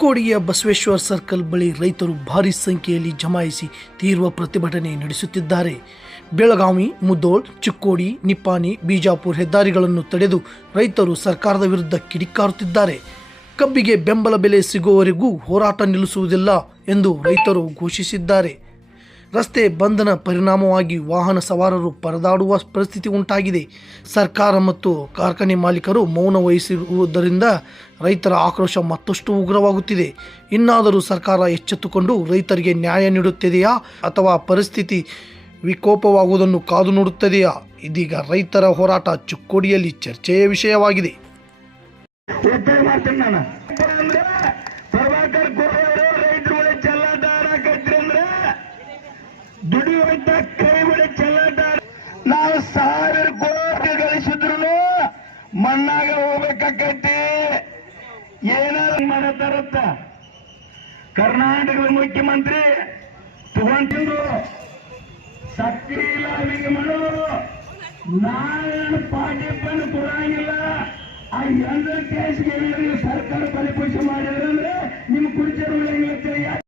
ಚಿಕ್ಕೋಡಿಯ Basaveshwara circle ಬಳಿ ರೈತರು ಭಾರಿ ಸಂಖ್ಯೆಯಲ್ಲಿ ಜಮಾಯಿಸಿ ತೀವ್ರ ಪ್ರತಿಭಟನೆ ನಡೆಸುತ್ತಿದ್ದಾರೆ. ಬೆಳಗಾವಿ ಮುದ್ದೋಳ್ ಚಿಕ್ಕೋಡಿ ನಿಪ್ಪಾನಿ ಬಿಜಾಪುರ ಹೆದ್ದಾರಿಗಳನ್ನು ತಡೆದು ರೈತರು ಸರ್ಕಾರದ ವಿರುದ್ಧ ಕಿಡಿಕಾರುತ್ತಿದ್ದಾರೆ. ಕಬ್ಬಿಗೆ ಬೆಂಬಲ ಬೆಲೆ ಸಿಗುವವರೆಗೂ ಹೋರಾಟ ನಿಲ್ಲಿಸುವುದಿಲ್ಲ ಎಂದು ರೈತರು ಘೋಷಿಸಿದ್ದಾರೆ. ರಸ್ತೆ ಬಂಧನ ಪರಿಣಾಮವಾಗಿ ವಾಹನ ಸವಾರರು ಪರದಾಡುವ ಪರಿಸ್ಥಿತಿ ಉಂಟಾಗಿದೆ. ಸರ್ಕಾರ ಮತ್ತು ಕಾರ್ಖಾನೆ ಮಾಲೀಕರು ಮೌನ ವಹಿಸಿರುವುದರಿಂದ ರೈತರ ಆಕ್ರೋಶ ಮತ್ತಷ್ಟು ಉಗ್ರವಾಗುತ್ತಿದೆ. ಇನ್ನಾದರೂ ಸರ್ಕಾರ ಎಚ್ಚೆತ್ತುಕೊಂಡು ರೈತರಿಗೆ ನ್ಯಾಯ ನೀಡುತ್ತಿದೆಯಾ ಅಥವಾ ಪರಿಸ್ಥಿತಿ ವಿಕೋಪವಾಗುವುದನ್ನು ಕಾದು ನೋಡುತ್ತದೆಯಾ? ಇದೀಗ ರೈತರ ಹೋರಾಟ ಚಿಕ್ಕೋಡಿಯಲ್ಲಿ ಚರ್ಚೆಯ ವಿಷಯವಾಗಿದೆ. ದುಡಿಯುವಂತ ಕೈ ಒಳ್ಳೆ ಚೆಲ್ಲಾಟ ನಾವು ಸಾವಿರ ಕೋಟಿ ಗಳಿಸಿದ್ರು ಮಣ್ಣಾಗ ಹೋಗ್ಬೇಕಾಕೈತಿ. ಏನಾದ್ರು ಮಾಡತ್ತಾರತ್ತ ಕರ್ನಾಟಕದ ಮುಖ್ಯಮಂತ್ರಿ ತಗೊಂಡಿದ್ರು. ಸಕ್ರಿ ಇಲ್ಲ ಅವರಿಗೆ ಮಾಡೋರು ನಾರಾಯಣ ಪಾಟೀಲ್ ಕೊಡಂಗಿಲ್ಲ. ಆ ಎಲ್ಲ ಕೇಸ್ಗೆ ಸರ್ಕಾರ ಬಲಿಪೋಷ ಮಾಡಿದ್ರೆ